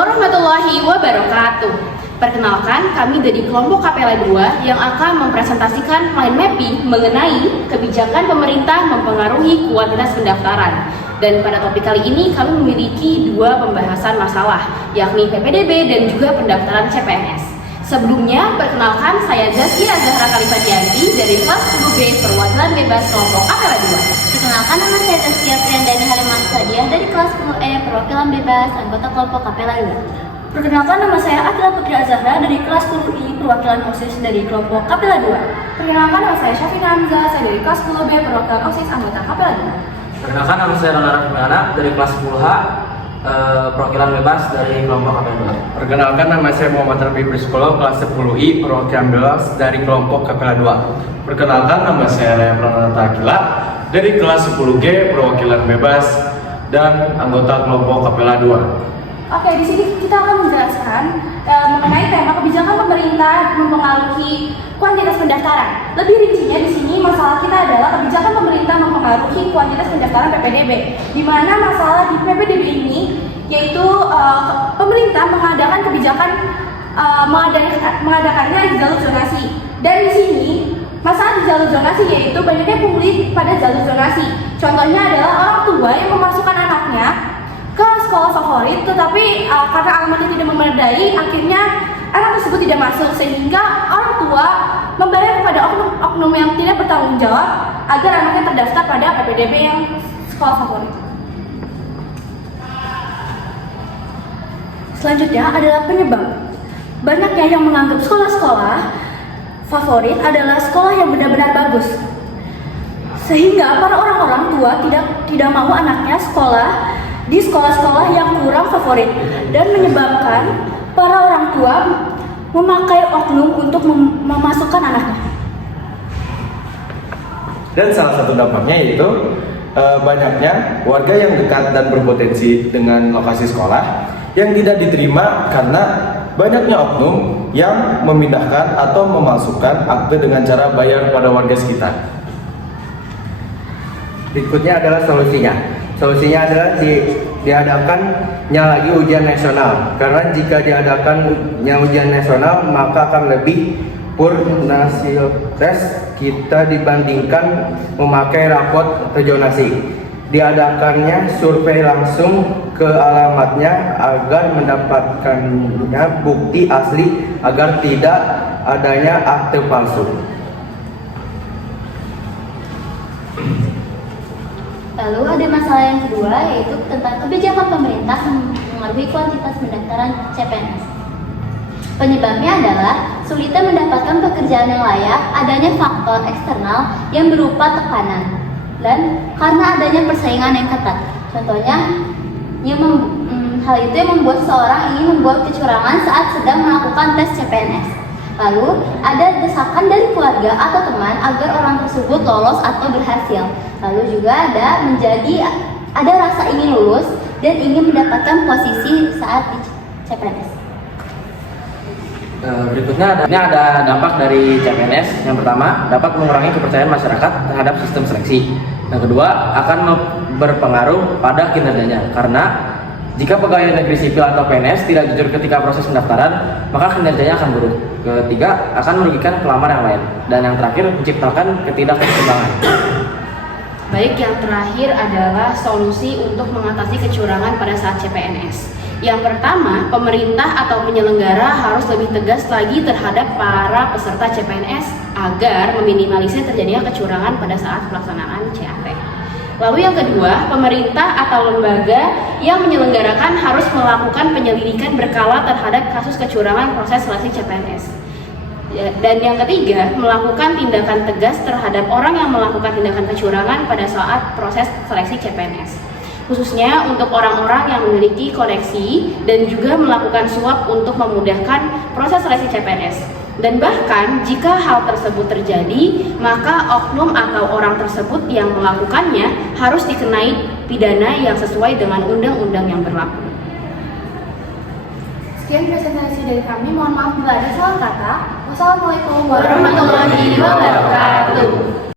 warahmatullahi wabarakatuh. Perkenalkan, kami dari kelompok Kapela 2 yang akan mempresentasikan mind mapping mengenai kebijakan pemerintah mempengaruhi kuantitas pendaftaran. Dan pada topik kali ini kami memiliki dua pembahasan masalah, yakni PPDB dan juga pendaftaran CPNS. Sebelumnya, perkenalkan saya Zaskia Zahra Kalifatianti dari kelas 10B Perwakilan Bebas kelompok Kapela 2. Perkenalkan, nama saya Taskia Priyandani Haliman Sadiah dari kelas 10E Perwakilan Bebas anggota kelompok Kapela 2. Perkenalkan, nama saya Atila Putri Azahra dari kelas 10I Perwakilan OSIS dari kelompok Kapela 2. Perkenalkan, nama saya Syafina Hamzah, saya dari kelas 10B Perwakilan OSIS anggota Kapela 2. Perkenalkan, nama saya Rana Raffiana dari kelas 10H perwakilan bebas dari kelompok Kapela 2. Perkenalkan, nama saya Muhammad Rabi Priskolo, kelas 10I perwakilan bebas dari kelompok Kapela 2. Perkenalkan, nama saya Raya Pranata Akila dari kelas 10G perwakilan bebas dan anggota kelompok Kapela 2. Oke, di sini kita akan menjelaskan mengenai tema kebijakan pemerintah mempengaruhi kuantitas pendaftaran. Lebih rincinya di sini masalah kita adalah kebijakan pemerintah mempengaruhi kuantitas pendaftaran PPDB. Di mana masalah di PPDB ini yaitu pemerintah mengadakan kebijakan mengadakannya di jalur zonasi. Dan di sini masalah di jalur zonasi yaitu banyaknya pungli pada jalur zonasi. Contohnya adalah orang tua yang memasukkan anaknya ke sekolah favorit, tetapi karena alamatnya tidak memadai, akhirnya anak tersebut tidak masuk, sehingga orang tua membayar kepada oknum yang tidak bertanggung jawab agar anaknya terdaftar pada PPDB yang sekolah favorit. Selanjutnya adalah penyebab. Banyaknya yang menganggap sekolah-sekolah favorit adalah sekolah yang benar-benar bagus, sehingga para orang-orang tua tidak mau anaknya sekolah di sekolah-sekolah yang kurang favorit dan menyebabkan para orang tua memakai oknum untuk memasukkan anaknya. Dan salah satu dampaknya yaitu banyaknya warga yang dekat dan berpotensi dengan lokasi sekolah yang tidak diterima karena banyaknya oknum yang memindahkan atau memasukkan akte dengan cara bayar pada warga sekitar. Berikutnya adalah solusinya. Solusinya adalah diadakannya lagi ujian nasional. Karena jika diadakannya ujian nasional, maka akan lebih nasil tes kita dibandingkan memakai rapot atau zonasi. Diadakannya survei langsung ke alamatnya agar mendapatkannya bukti asli agar tidak adanya akte palsu. Lalu ada masalah yang kedua, yaitu tentang kebijakan pemerintah mempengaruhi kuantitas pendaftaran CPNS. Penyebabnya adalah sulitnya mendapatkan pekerjaan yang layak, adanya faktor eksternal yang berupa tekanan, dan karena adanya persaingan yang ketat. Contohnya, hal itu yang membuat seseorang ingin membuat kecurangan saat sedang melakukan tes CPNS. Lalu, ada desakan dari keluarga atau teman agar orang tersebut lolos atau berhasil. Lalu juga ada rasa ingin lulus dan ingin mendapatkan posisi saat di CPNS. Berikutnya ada dampak dari CPNS. Yang pertama, dapat mengurangi kepercayaan masyarakat terhadap sistem seleksi. Yang kedua, akan berpengaruh pada kinerjanya karena jika pegawai negeri sipil atau PNS tidak jujur ketika proses pendaftaran, maka kinerjanya akan buruk. Ketiga, akan merugikan pelamar yang lain. Dan yang terakhir, menciptakan ketidakseimbangan. Baik, yang terakhir adalah solusi untuk mengatasi kecurangan pada saat CPNS. Yang pertama, pemerintah atau penyelenggara harus lebih tegas lagi terhadap para peserta CPNS agar meminimalisir terjadinya kecurangan pada saat pelaksanaan CAT. Lalu yang kedua, pemerintah atau lembaga yang menyelenggarakan harus melakukan penyelidikan berkala terhadap kasus kecurangan proses seleksi CPNS. Dan yang ketiga, melakukan tindakan tegas terhadap orang yang melakukan tindakan kecurangan pada saat proses seleksi CPNS. Khususnya untuk orang-orang yang memiliki koneksi dan juga melakukan suap untuk memudahkan proses seleksi CPNS. Dan bahkan jika hal tersebut terjadi, maka oknum atau orang tersebut yang melakukannya harus dikenai pidana yang sesuai dengan undang-undang yang berlaku. Sekian presentasi dari kami, mohon maaf bila ada salah kata. Wassalamualaikum Warahmatullahi wabarakatuh.